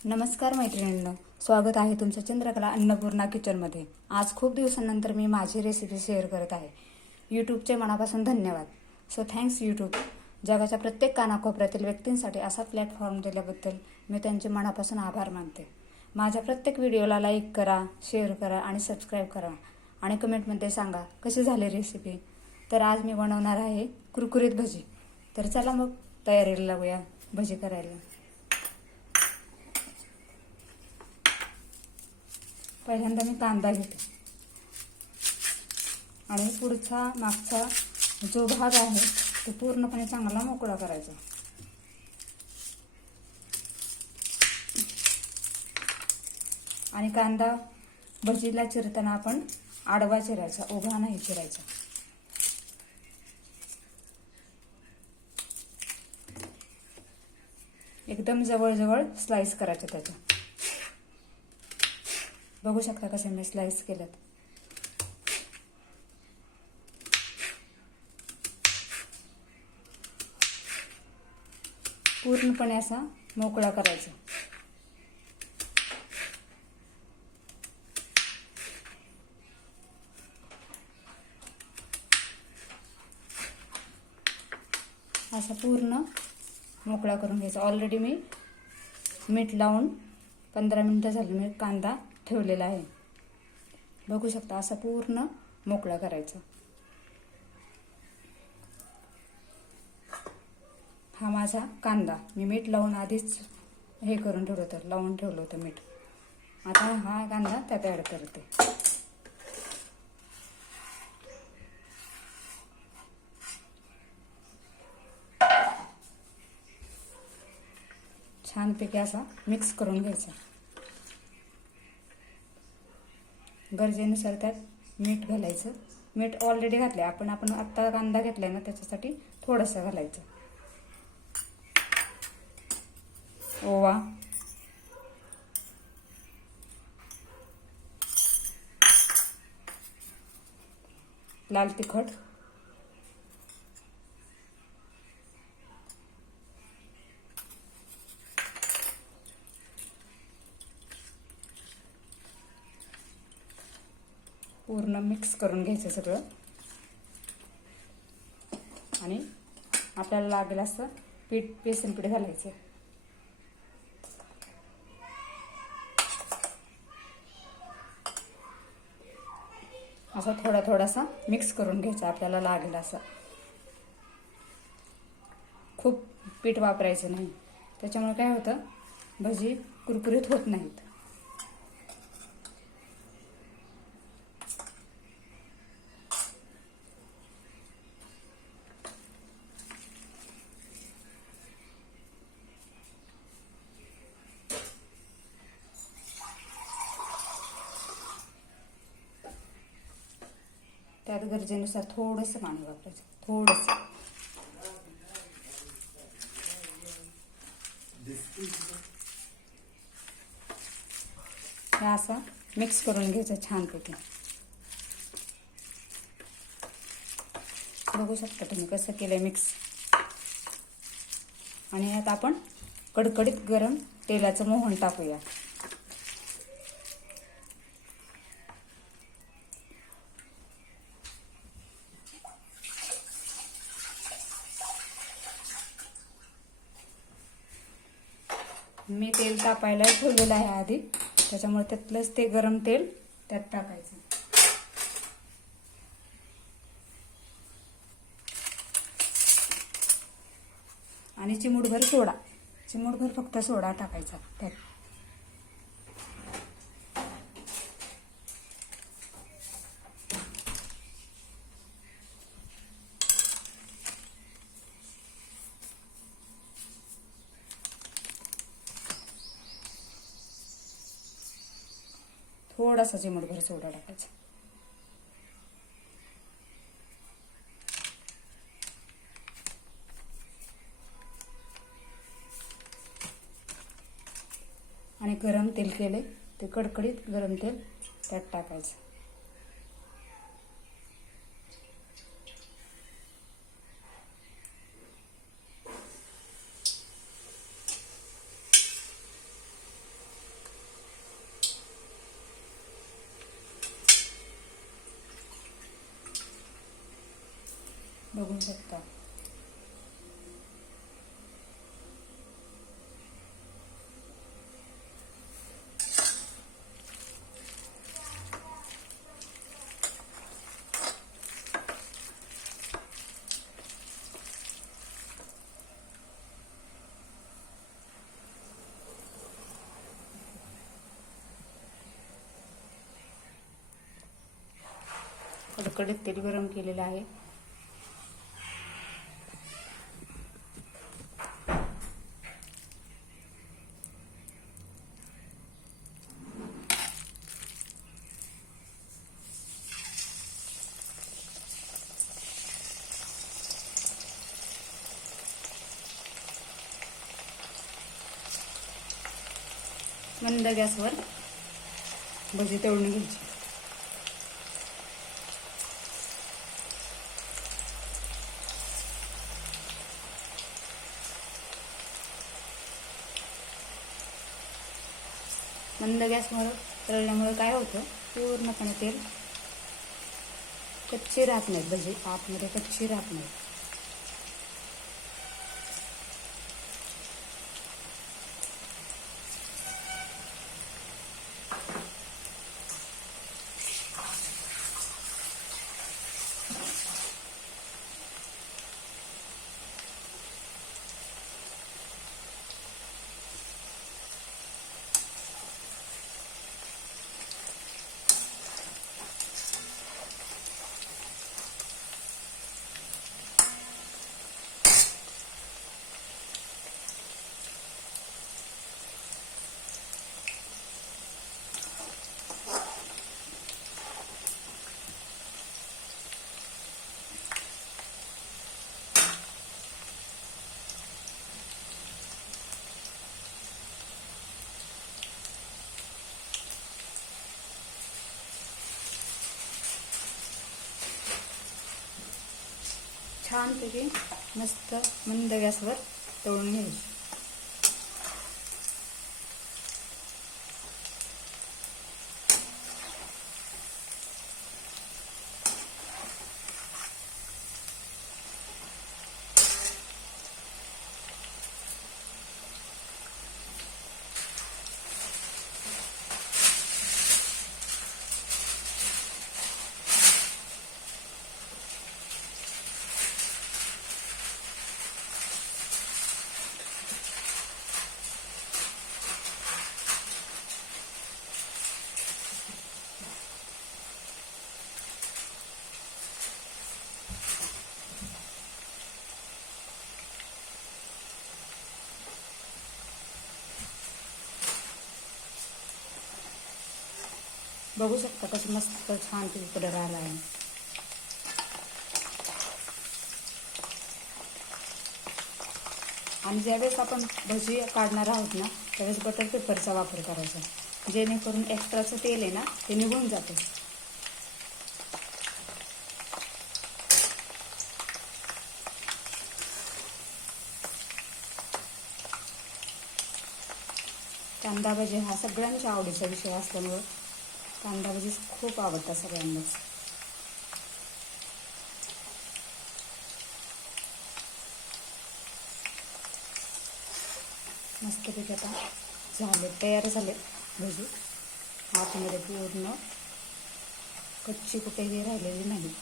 नमस्कार मैत्रिणींनो, स्वागत आहे तुमच्या चंद्रकला अन्नपूर्णा किचनमध्ये। आज खूप दिवसांनंतर मी माझी रेसिपी शेअर करत आहे। यूट्यूबचे मनापासून धन्यवाद। So thanks YouTube. जगाच्या प्रत्येक कानाकोपऱ्यातील व्यक्तींसाठी असा प्लॅटफॉर्म दिल्याबद्दल मी त्यांचे मनापासून आभार मानते। माझ्या प्रत्येक व्हिडिओला लाईक करा, शेअर करा आणि सबस्क्राईब करा आणि कमेंटमध्ये सांगा कशी झाली रेसिपी। तर आज मी बनवणार आहे कुरकुरीत भजी। तर चला मग तयारीला लागूया भजी करायला। पहिल्यांदा मी कांदा घेते आणि पुढचा मागचा जो भाग आहे तो पूर्णपणे चांगला मोकळा करायचा। आणि कांदा भजीला चिरताना आपण आडवा चिरायचा, उभा नाही चिरायचा। एकदम जवळ स्लाइस करायचे त्याच्या। बघू शकता कसे मी स्लाइस केलेत। पूर्णपणे असा मोकळा करायचा। असा पूर्ण मोकळा करून घ्यायचा। ऑलरेडी मी मीठ लावून 15 मिनिटं झाली मी कांदा ठेवलेला आहे। बघू शकता असा पूर्ण मोकळा करायचा। हा माझा कांदा मी मीठ लावून आधीच हे करून ठेवलं होतं, लावून ठेवलं होतं मीठ। आता हा कांदा त्यात ॲड करते। छानपैकी असा मिक्स करून घ्यायचा। गरजेनुसार त्यात मीठ घालायचं। मीठ ऑलरेडी घातले आपण आत्ता कांदा घेतलाय ना, त्याच्यासाठी थोडंसं घालायचं। ओवा, लाल तिखट, पूर्ण मिक्स करून घ्यायचं सगळं। आणि आपल्याला लागेल असं बेसन पीठ घालायचं। असं थोडासा मिक्स करून घ्यायचं आपल्याला लागेल असं। खूप पीठ वापरायचं नाही, त्याच्यामुळे काय होतं भजी कुरकुरीत होत नाहीत। त्यात गरजेनुसार थोडंसं पाणी वापरायचं, थोडंसं। हे असं मिक्स करून घ्यायचं छानपैकी। बघू शकता तुम्ही कसं केलंय मिक्स। आणि यात आपण कडकडीत गरम तेलाचं मोहन टाकूया। मी तेल तापायला ठेवलेलं आहे आधी, त्याच्यामुळे त्यातलंच ते गरम तेल त्यात टाकायचं। आणि चिमूटभर सोडा, चिमूटभर फक्त सोडा टाकायचा त्यात। थोडासा चिमूटभर सोडा टाकायचा। आणि गरम तेल केले ते कडकडीत गरम तेल त्यात टाकायचं। बघू शकता. कढईत तेल गरम केलेलं आहे. मंद गॅसवर भजी तळून घ्यायची. मंद गॅसवर तळल्यामुळे काय होतं, पूर्णपणे तेल कच्ची राहत नाहीत, भजी आतमध्ये कच्ची राहत नाही. छानपैकी मस्त मंद गॅसवर तळून घ्यायची. बघू शकता कसं मस्त छानपैकी कलर आला आहे. आणि ज्यावेळेस आपण भजी काढणार आहोत ना, त्यावेळेस बटर पेपरचा वापर करायचा, जेणेकरून एक्स्ट्राचं तेल आहे ना ते निघून जाते. कांदा भजी हा सगळ्यांच्या आवडीचा विषय असल्यामुळं कांदा भजी खूप आवडतात सगळ्यांनाच. मस्तपैकी आता झाले, तयार झाले भजी. आतमध्ये पूर्ण कच्ची कुठेही राहिलेली नाही.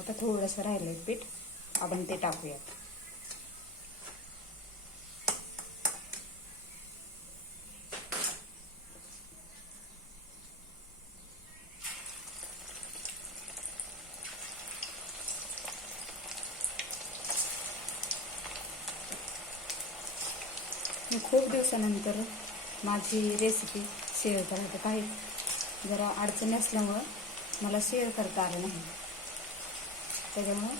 आता थोडंसं राहिलंय पीठ, आपण ते टाकूयात. मी खूप दिवसानंतर माझी रेसिपी शेअर करत आहे. जरा अडचणी असल्यामुळं मला शेअर करता आलं नाही, त्याच्यामुळं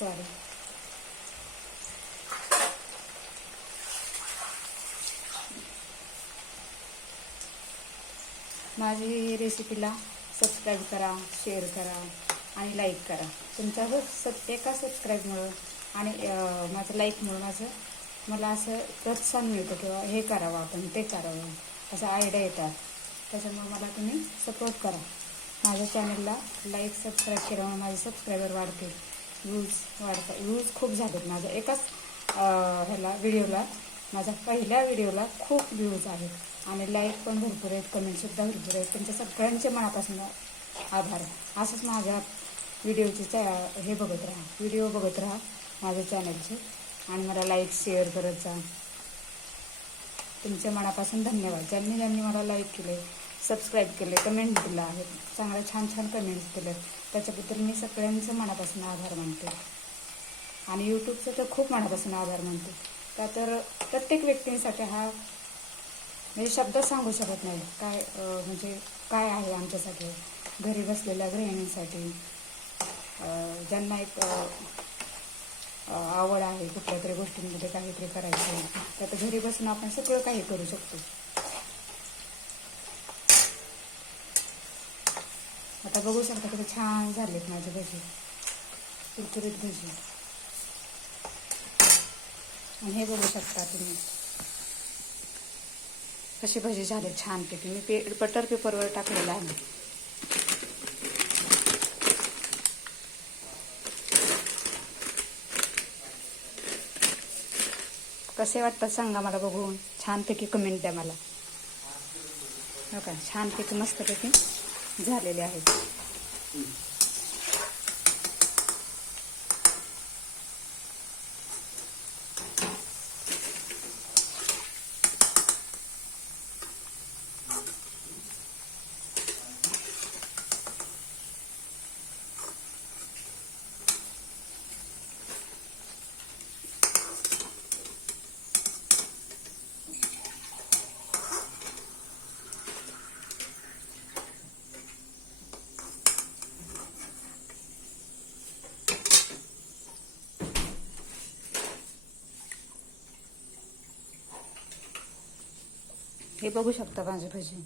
सॉरी. माझी रेसिपीला सबस्क्राईब करा, शेअर करा आणि लाईक करा. तुमच्या एका सबस्क्राईबमुळं आणि माझं लाईकमुळं मला असं प्रोत्साहन मिळतं किंवा हे करावं आपण, ते करावं असं आयडिया येतात. त्याच्यामुळे मला तुम्ही सपोर्ट करा. माझ्या चॅनलला लाईक सबस्क्राईब केल्यामुळे माझे सबस्क्रायबर वाढतील, व्ह्यूज खूप झालेत. माझ्या एकाच व्हिडिओला, माझ्या पहिल्या व्हिडिओला खूप व्ह्यूज आहेत आणि लाईक पण भरपूर आहेत, कमेंटसुद्धा भरपूर आहेत. तुमच्या सगळ्यांचे मनापासून आभार. असंच माझ्या व्हिडिओचे व्हिडिओ बघत राहा माझ्या चॅनलचे आणि मला लाईक शेअर करत जा. तुमच्या मनापासून धन्यवाद. ज्यांनी मला लाईक केले, सबस्क्राईब केले, कमेंट दिला आहे, चांगलं छान कमेंट्स दिले, त्याच्याबद्दल मी सगळ्यांचं मनापासून आभार मानते. आणि यूट्यूबचं तर खूप मनापासून आभार मानते. का तर प्रत्येक व्यक्तींसाठी हा म्हणजे शब्द सांगू शकत नाही काय म्हणजे काय आहे आमच्यासाठी, घरी बसलेल्या गृहिणींसाठी, ज्यांना एक आवड आहे कुठल्या तरी गोष्टींमध्ये काहीतरी करायचं, तर घरी बसून आपण सगळं काही करू शकतो. आता बघू शकता किती छान झालेत माझे भजी, कुरकुरीत भजी. आणि हे बघू शकता तुम्ही कशी भजी झाले छानपैकी. मी बटर पेपरवर टाकलेलं आहे. कसे वाटतात सांगा मला बघून, छानपैकी कमेंट द्या मला. हो का, छानपैकी मस्तपैकी झालेले आहेत. हे बघू शकता माझी भजी.